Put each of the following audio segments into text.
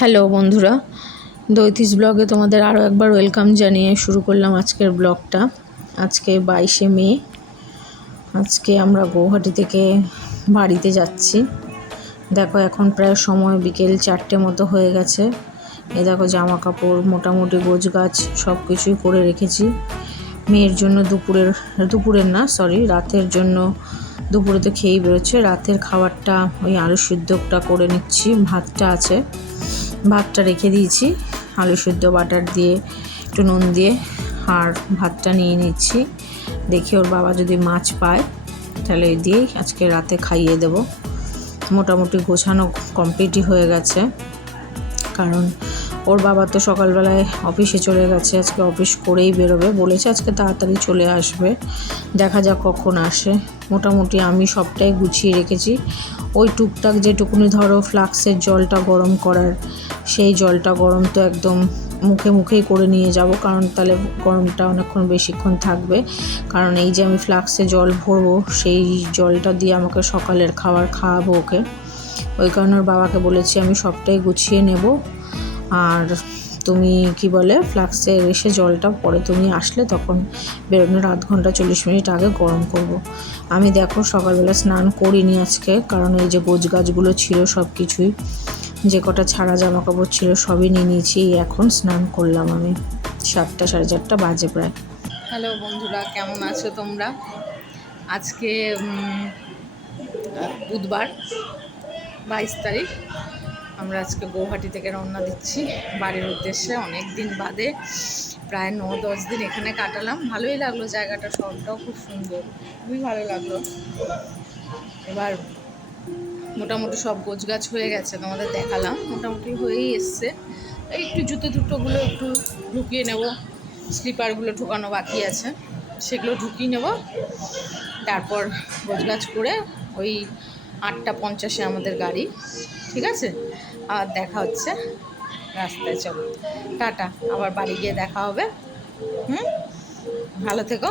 Hello বন্ধুরা, দৈতিস ব্লগে তোমাদের আরও একবার ওয়েলকাম জানিয়ে শুরু করলাম আজকের ব্লগটা। আজকে 22শে মে। আজকে আমরা গৌহাটি থেকে বাড়িতে যাচ্ছি। দেখো এখন প্রায় সময় বিকেল 4টে মতো হয়ে গেছে। এ দেখো জামা কাপড় মোটামুটি গোছগাছ সব কিছুই করে রেখেছি। মেয়ের জন্য দুপুরের না সরি রাতের জন্য, দুপুরে তো খেয়েই বেরোচ্ছে, রাতের খাবারটা ওই আলু সিদ্ধটা করে নিচ্ছি। ভাতটা আছে, ভাতটা রেখে দিয়েছি আলু সিদ্ধ বাটার দিয়ে একটু নুন দিয়ে, আর ভাতটা নিয়ে নিচ্ছি। দেখি ওর বাবা যদি মাছ পায় তাহলে এই দিয়েই আজকে রাতে খাইয়ে দেব। মোটামুটি গোছানো কমপ্লিটই হয়ে গেছে, কারণ ওর বাবা তো সকালবেলায় অফিসে চলে গেছে, আজকে অফিস করেই বেরোবে বলেছে, আজকে তাড়াতাড়ি চলে আসবে, দেখা যাক কখন আসে। মোটামুটি আমি সবটাই গুছিয়ে রেখেছি। ওই টুকটাক যেটুকুনি ধরো ফ্লাক্সের জলটা গরম করার, সেই জলটা গরম তো একদম মুখেই করে নিয়ে যাব, কারণ তাহলে গরমটা অনেকক্ষণ বেশিক্ষণ থাকবে। কারণ এই যে আমি ফ্লাক্সে জল ভরবো, সেই জলটা দিয়ে আমাকে সকালের খাবার খাওয়াবো ওকে। ওই কারণে ওর বাবাকে বলেছি আমি সবটাই গুছিয়ে নেব, আর তুমি কি বলে ফ্লাক্সে এসে জলটা পরে তুমি আসলে তখন বেরোনোর আধ ঘন্টা 40 মিনিট আগে গরম করব। আমি দেখো সকালবেলা স্নান করিনি আজকে, কারণ এই যে গোছগাছগুলো ছিল সব কিছুই, যে কটা ছাড়া জামা কাপড় ছিল সবই নিয়ে নিয়েছি। এখন স্নান করলাম আমি, 7টা সাড়ে 4টা বাজে প্রায়। হ্যালো বন্ধুরা, কেমন আছো তোমরা? আজকে বুধবার 22 তারিখ। আমরা আজকে গৌহাটি থেকে রওনা দিচ্ছি বাড়ির উদ্দেশ্যে। অনেক দিন বাদে প্রায় 9-10 দিন এখানে কাটালাম। ভালোই লাগলো জায়গাটা, শহরটাও খুব সুন্দর, খুবই ভালো লাগলো। এবার মোটামুটি সব গোছগাছ হয়ে গেছে, তোমাদের দেখালাম, মোটামুটি হয়েই এসছে। এই একটু জুতোগুলো একটু ঢুকিয়ে নেব, স্লিপারগুলো ঢোকানো বাকি আছে, সেগুলো ঢুকিয়ে নেব। তারপর গোছগাছ করে ওই 8টা 50-এ আমাদের গাড়ি, ঠিক আছে? আর দেখা হচ্ছে রাস্তায়। চলো টাটা, আবার বাড়ি গিয়ে দেখা হবে। ভালো থেকো।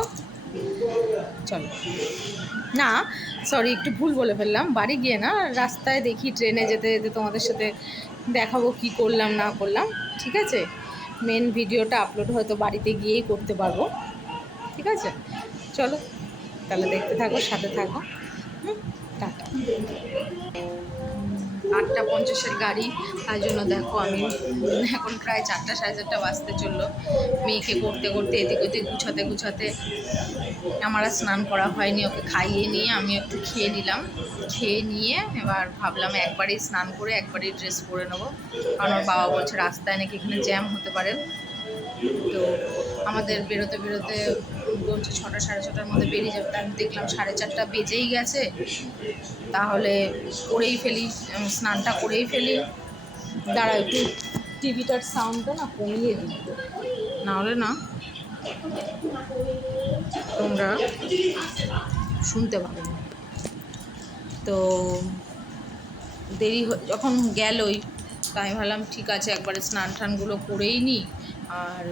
চলো, না সরি একটু ভুল বলে ফেললাম, বাড়ি গিয়ে না, রাস্তায় দেখি ট্রেনে যেতে যেতে তোমাদের সাথে দেখাবো কি করলাম না করলাম, ঠিক আছে? মেন ভিডিওটা আপলোড হয়তো বাড়িতে গিয়েই করতে পারবো, ঠিক আছে? চলো তাহলে দেখতে থাকো, সাথে থাকো। টাটা। 8টা 50-এর গাড়ি, তাই জন্য দেখো আমি এখন প্রায় 4টা সাড়ে 4টা বাজতে চললো। মেয়েকে করতে করতে এদিক ওদিক গুছাতে আমার আর স্নান করা হয়নি। ওকে খাইয়ে নিয়ে আমি একটু খেয়ে নিলাম, খেয়ে নিয়ে এবার ভাবলাম একবারেই স্নান করে একবারেই ড্রেস পরে নেবো, কারণ ওর বাবা বলছে রাস্তায় নাকি এখানে জ্যাম হতে পারে। তো আমাদের বেরোতে বলছে 6টা সাড়ে 6টার মধ্যে বেরিয়ে যাবে। তা আমি দেখলাম 4:30 বেজেই গেছে, তাহলে করেই ফেলি, স্নানটা করেই ফেলি। দাঁড়া একটু টিভিটার সাউন্ডটা না কমিয়ে দিই, নাহলে না তোমরা শুনতে পাবে না। তো দেরি যখন গেলই, তাই ভাবলাম ঠিক আছে একবারে স্নান টানগুলো করেই নিই, আর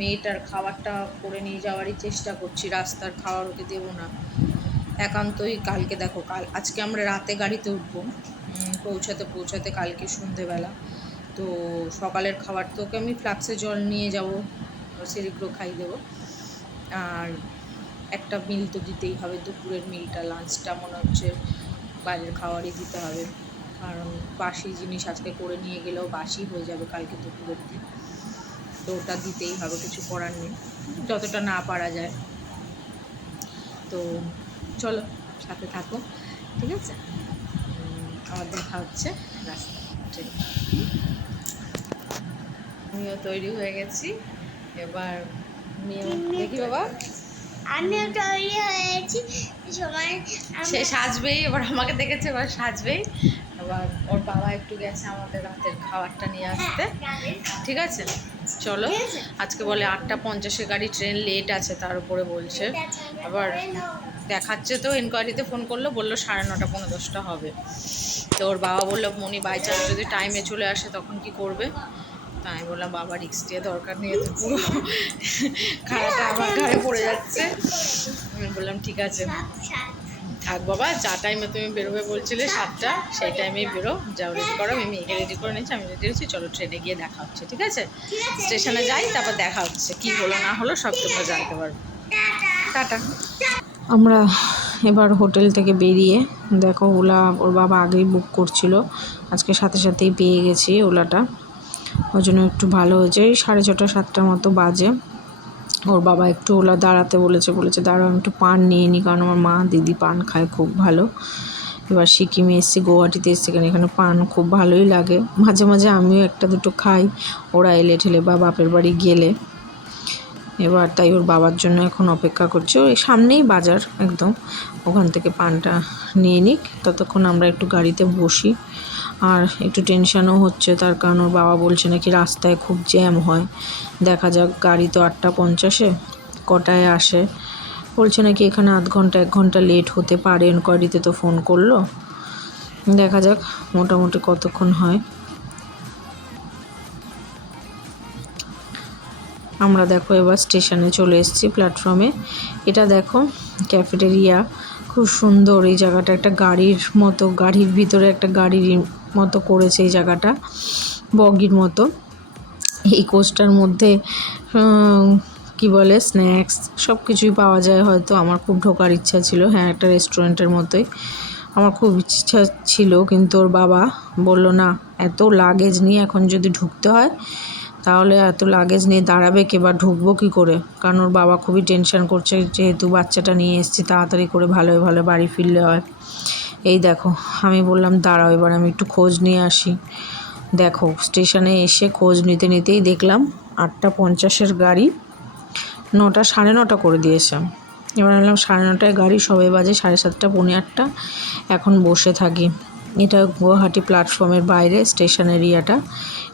মেয়েটার খাবারটা করে নিয়ে যাওয়ারই চেষ্টা করছি। রাস্তার খাবার ওকে দেবো না একান্তই। কালকে দেখো, আজকে আমরা রাতে গাড়িতে উঠবো, পৌঁছাতে কালকে সন্ধেবেলা। তো সকালের খাবার তো ওকে আমি ফ্লাক্সে জল নিয়ে যাবো, সেগুলো খাই দেবো। আর একটা মিল তো দিতেই হবে, দুপুরের মিলটা, লাঞ্চটা মনে হচ্ছে বাইরের খাবারই দিতে হবে, কারণ বাসি জিনিস আজকে করে নিয়ে গেলেও বাসি হয়ে যাবে কালকে দুপুরের দিন। তো ওটা দিতেই হবে, কিছু করার নেই, যতটা না পারা যায়। তো চলো সাথে থাকো, ঠিক আছে? আবার দেখা হচ্ছে রাস্তায়। আমিও তৈরি হয়ে গেছি, এবার দেখি বাবা আমিও তৈরি হয়েছি, সময় সে সাজবেই, এবার আমাকে দেখেছে এবার সাজবেই। এবার ওর বাবা একটু গেছে আমাদের রাতের খাবারটা নিয়ে আসতে, ঠিক আছে? চলো, আজকে বলে 8টা 50-এ গাড়ি, ট্রেন লেট আছে তার উপরে বলছে। আবার দেখাচ্ছে তো, ইনকোয়ারিতে ফোন করলো, বললো 9:30 10:30 হবে। তো ওর বাবা বললো মনি বাই চান্স যদি টাইমে চলে আসে তখন কি করবে? তাই আমি বললাম বাবা রিস্ক দিয়ে দরকার নেই, তো পুরো খাড়াটা আমার ঘাড়ে পড়ে যাচ্ছে। আমি বললাম ঠিক আছে, থাক বাবা, যা টাইমে তুমি বেরোবে বলছিলে 7টা, সেই টাইমেই বেরো। যাও, রেডি করো। আমি মেয়েকে রেডি করে নিয়েছি, আমি রেডি হচ্ছি। চলো ট্রেনে গিয়ে দেখা হচ্ছে, ঠিক আছে? স্টেশনে যাই, তারপর দেখা হচ্ছে, কি হলো না হলো সব তোমরা জানতে পারবে। টাটা। আমরা এবার হোটেল থেকে বেরিয়ে দেখো ওলা ওর বাবা আগেই বুক করছিল, আজকে সাথে সাথেই পেয়ে গেছি ওলাটা। ওই জন্য একটু ভালো হয়েছে। 6:30 7টার মতো বাজে। ওর বাবা একটু ওলা দাঁড়াতে বলেছে দাঁড়াও আমি একটু পান নিয়ে নিই, কারণ আমার মা দিদি পান খায় খুব ভালো। এবার সিকিমে এসেছি, গুয়াহাটিতে এসেছি, এখানে পান খুব ভালোই লাগে। মাঝে মাঝে আমিও একটা দুটো খাই, ওরা এলে ঠেলে বা বাপের বাড়ি গেলে। এবার তাই ওর বাবার জন্য এখন অপেক্ষা করছে। ওই সামনেই বাজার একদম, ওখান থেকে পানটা নিয়ে নিক, ততক্ষণ আমরা একটু গাড়িতে বসি। আর একটু টেনশানও হচ্ছে, তার কারণ ওর বাবা বলছে নাকি রাস্তায় খুব জ্যাম হয়। দেখা যাক, গাড়ি তো 8:50, কটায় আসে। বলছে নাকি এখানে আধ ঘন্টা 1 ঘন্টা লেট হতে পারে। এনকোয়ারিতে তো ফোন করলো, দেখা যাক মোটামুটি কতক্ষণ হয়। আমরা দেখো এবার স্টেশনে চলে এসেছি, প্ল্যাটফর্মে। এটা দেখো ক্যাফেটেরিয়া, খুব সুন্দর এই জায়গাটা। একটা গাড়ির মতো, গাড়ির ভিতরে একটা গাড়ির মতো করেছে এই জায়গাটা, বগির মতো। এই কোচটার মধ্যে কি বলে স্ন্যাক্স সব কিছুই পাওয়া যায় হয়তো। আমার খুব ঢোকার ইচ্ছা ছিল, হ্যাঁ একটা রেস্টুরেন্টের মতোই আমার খুব ইচ্ছা ছিল, কিন্তু ওর বাবা বলল না, এত লাগেজ নিয়ে এখন যদি ঢুকতে হয় তাহলে এত লাগেজ নিয়ে দাঁড়াবে কে বা ঢুকবো কী করে। কারণ ওর বাবা খুবই টেনশন করছে, যেহেতু বাচ্চাটা নিয়ে এসেছি, তাড়াতাড়ি করে ভালো ভালো বাড়ি ফিরলে হয়। এই দেখো আমি বললাম দাঁড়াও, এবার আমি একটু খোঁজ নিয়ে আসি। দেখো স্টেশনে এসে খোঁজ নিতে নিতেই দেখলাম 8:50 গাড়ি 9টা 9:30 করে দিয়েছে। এবার বললাম 9:30 গাড়ি, সবে বাজে 7:30 8:45। এখন বসে থাকি। এটা গুয়াহাটি প্ল্যাটফর্মের বাইরে স্টেশন এরিয়াটা,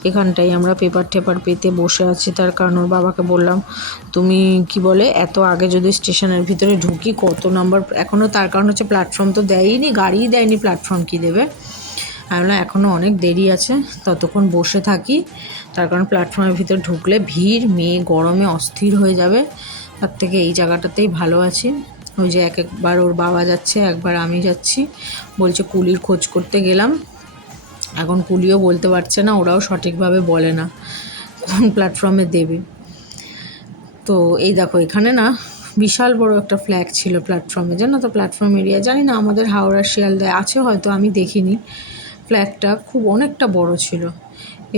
এখানটাই আমরা পেপার টেপার পেতে বসে আছি। তার কারণ ওর বাবাকে বললাম তুমি কি বলে এত আগে যদি স্টেশনের ভিতরে ঢুকি কত নাম্বার এখনও, তার কারণ হচ্ছে প্ল্যাটফর্ম তো দেয়নি, গাড়িই দেয়নি, প্ল্যাটফর্ম কি দেবে। আমি বললাম এখনও অনেক দেরি আছে, ততক্ষণ বসে থাকি। তার কারণ প্ল্যাটফর্মের ভিতর ঢুকলে ভিড়, মেয়ে গরমে অস্থির হয়ে যাবে, তার থেকে এই জায়গাটাতেই ভালো আছি। ওই যে একবার ওর বাবা যাচ্ছে, একবার আমি যাচ্ছি। বলছে কুলির খোঁজ করতে গেলাম, এখন কুলিও বলতে পারছে না, ওরাও সঠিকভাবে বলে না কোন প্ল্যাটফর্মে দেবে। তো এই দেখো এখানে না বিশাল বড় একটা ফ্ল্যাগ ছিল প্ল্যাটফর্মে, জানো তো প্ল্যাটফর্ম এরিয়া, জানি না আমাদের হাওড়া শিয়ালদায় আছে হয়তো, আমি দেখিনি। ফ্ল্যাগটা খুব অনেকটা বড় ছিল।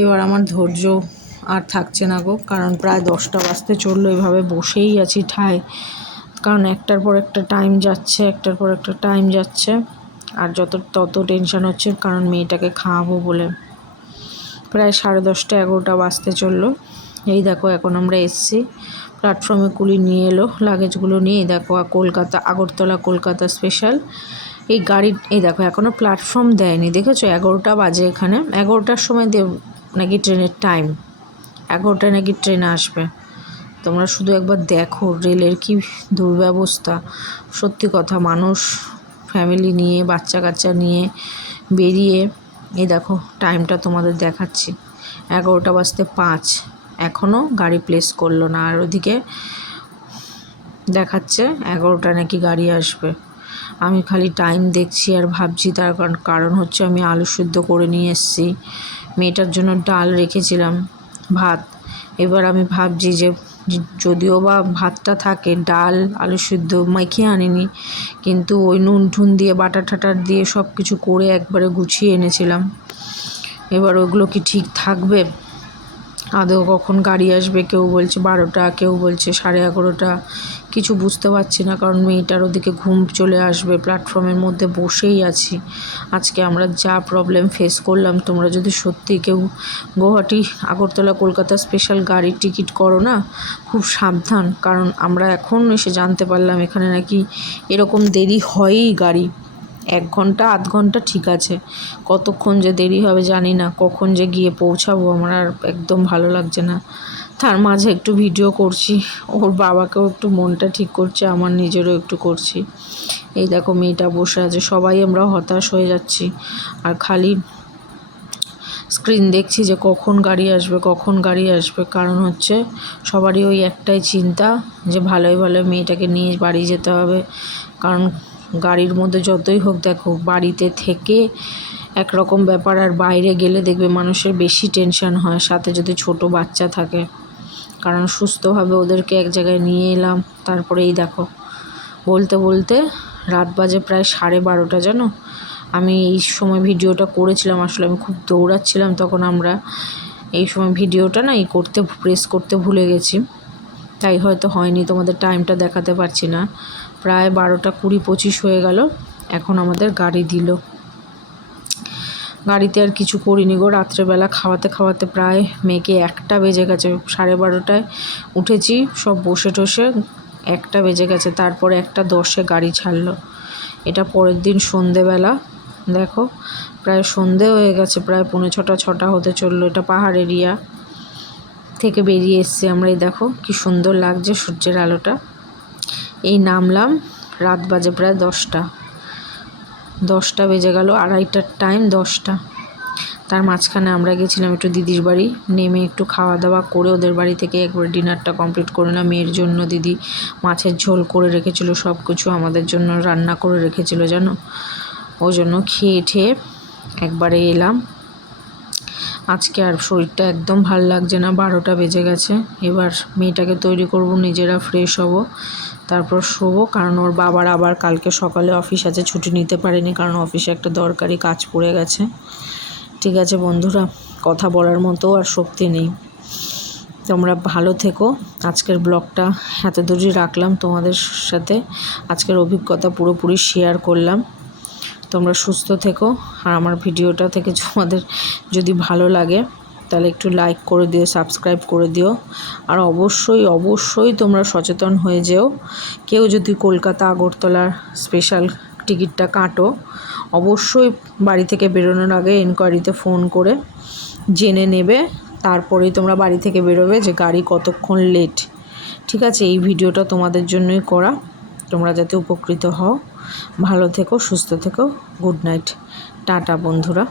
এবার আমার ধৈর্য আর থাকছে না গো, কারণ প্রায় 10টা বাজতে চললো, এভাবে বসেই আছি ঠায়। কারণ একটার পর একটা টাইম যাচ্ছে, একটার পর একটা টাইম যাচ্ছে। আর তত টেনশন হচ্ছে, কারণ মেয়েটাকে খাওয়াবো বলে। প্রায় 10:30 11টা বাজতে চললো। এই দেখো এখন আমরা এসছি প্ল্যাটফর্মে, কুলি নিয়ে এলো লাগেজগুলো নিয়ে। দেখো কলকাতা, আগরতলা কলকাতা স্পেশাল এই গাড়ি। এই দেখো এখনও প্ল্যাটফর্ম দেয়নি, দেখেছো? 11টা বাজে, এখানে 11টার সময় নাকি ট্রেনের টাইম, 11টায় নাকি ট্রেন আসবে। তোমরা শুধু একবার দেখো রেলের কি দুর্ব্যবস্থা। সত্যি কথা, মানুষ ফ্যামিলি নিয়ে বাচ্চা কাচ্চা নিয়ে বেরিয়ে, এই দেখো টাইমটা তোমাদের দেখাচ্ছি, 11:05, এখনও গাড়ি প্লেস করলো না। আর ওদিকে দেখাচ্ছে 11টা নাকি গাড়ি আসবে। আমি খালি টাইম দেখছি আর ভাবছি, তার কারণ হচ্ছে আমি আলু সিদ্ধ করে নিয়ে এসেছি, মেয়েটার জন্য ডাল রেখেছিলাম, ভাত। এবার আমি ভাবছি যে যদিও বা ভাতটা থাকে, ডাল আলু সিদ্ধ মেখে আনিনি, কিন্তু ওই নুন ঠুন দিয়ে বাটার ঠাটার দিয়ে সব কিছু করে একবারে গুছিয়ে এনেছিলাম। এবার ওগুলো কি ঠিক থাকবে? আদৌ কখন গাড়ি আসবে? কেউ বলছে 12টা, কেউ বলছে 11:30, কিছু বুঝতে পারছি না। কারণ মেয়েটার ওদিকে ঘুম চলে আসবে, প্ল্যাটফর্মের মধ্যে বসেই আছি। আজকে আমরা যা প্রবলেম ফেস করলাম, তোমরা যদি সত্যি কেউ গুয়াহাটি আগরতলা কলকাতা স্পেশাল গাড়ির টিকিট করো না, খুব সাবধান। কারণ আমরা এখন এসে জানতে পারলাম এখানে নাকি এরকম দেরি হয়ই গাড়ি। 1 ঘন্টা আধ ঘন্টা ঠিক আছে, কতক্ষণ যে দেরি হবে জানি না, কখন যে গিয়ে পৌঁছাবো আমার আর একদম ভালো লাগছে না। তার মাঝে একটু ভিডিও করছি, ওর বাবাকেও একটু মনটা ঠিক করছে, আমার নিজেরও একটু করছি। এই দেখো মেয়েটা বসে আছে, সবাই আমরা হতাশ হয়ে যাচ্ছি, আর খালি স্ক্রিন দেখছি যে কখন গাড়ি আসবে, কখন গাড়ি আসবে। কারণ হচ্ছে সবারই ওই একটাই চিন্তা যে ভালোই ভালো মেয়েটাকে নিয়ে বাড়ি যেতে হবে। কারণ গাড়ির মধ্যে যতই হোক দেখো, বাড়িতে থেকে একরকম ব্যাপার, আর বাইরে গেলে দেখবে মানুষের বেশি টেনশন হয়, সাথে যদি ছোট বাচ্চা থাকে। কারণ সুস্থভাবে ওদেরকে এক জায়গায় নিয়ে এলাম, তারপরে এই দেখো বলতে বলতে রাত বাজে প্রায় 12:30 জানো। আমি এই সময় ভিডিওটা করেছিলাম, আসলে আমি খুব দৌড়াচ্ছিলাম তখন। আমরা এই সময় ভিডিওটা না প্রেস করতে ভুলে গেছি, তাই হয়তো হয়নি, তোমাদের টাইমটা দেখাতে পারছি না। প্রায় 12:20-25 হয়ে গেল। এখন আমাদের গাড়ি দিল। গাড়িতে আর কিছু করিনি গো, রাত্রেবেলা খাওয়াতে খাওয়াতে প্রায় মেয়েকে 1টা বেজে গেছে। 12:30টায় উঠেছি, সব বসে টসে 1টা বেজে গেছে। তারপরে 1:10 গাড়ি ছাড়লো। এটা পরের দিন সন্ধেবেলা, দেখো প্রায় সন্ধে হয়ে গেছে, প্রায় 6:45 হতে চললো। এটা পাহাড় এরিয়া থেকে বেরিয়ে এসছি আমরা। এই দেখো কি সুন্দর লাগছে সূর্যের আলোটা। এই নামলাম, রাত বাজে প্রায় 10টা বেজে গেল, 2:30টার টাইম, 10টা। তার মাঝখানে আমরা গেছিলাম একটু দিদির বাড়ি, নেমে একটু খাওয়া দাওয়া করে ওদের বাড়ি থেকে একবার ডিনারটা কমপ্লিট করে না। মেয়ের জন্য দিদি মাছের ঝোল করে রেখেছিল, সব কিছু আমাদের জন্য রান্না করে রেখেছিল জানো। ওই জন্য খেয়ে ঠেয়ে একবারে এলাম। আজকে আর শরীরটা একদম ভাল লাগছে না, 12টা বেজে গেছে। এবার মেয়েটাকে তৈরি করব, নিজেরা ফ্রেশ হব, তারপর শোবো। কারণ ওর বাবার আবার কালকে সকালে অফিস আছে, ছুটি নিতে পারেনি, কারণ অফিসে একটা দরকারি কাজ পড়ে গেছে। ঠিক আছে বন্ধুরা, কথা বলার মতো আর শক্তি নেই। তোমরা ভালো থেকো। আজকের ব্লগটা এত দূরই রাখলাম তোমাদের সাথে। আজকের অভিজ্ঞতা পুরোপুরি শেয়ার করলাম। তোমরা সুস্থ থেকো, আর আমার ভিডিওটা থেকে তোমাদের যদি ভালো লাগে তাহলে একটু লাইক করে দিও, সাবস্ক্রাইব করে দিও। আর অবশ্যই অবশ্যই তোমরা সচেতন হয়ে যেও। কেউ যদি কলকাতা আগরতলার স্পেশাল টিকিটটা কাটো, অবশ্যই বাড়ি থেকে বেরোনোর আগে এনকোয়ারিতে ফোন করে জেনে নেবে, তারপরেই তোমরা বাড়ি থেকে বেরোবে যে গাড়ি কতক্ষণ লেট। ঠিক আছে, এই ভিডিওটা তোমাদের জন্যই করা, তোমরা যাতে উপকৃত হও। ভালো থেকো, সুস্থ থেকো। গুড নাইট, টাটা বন্ধুরা।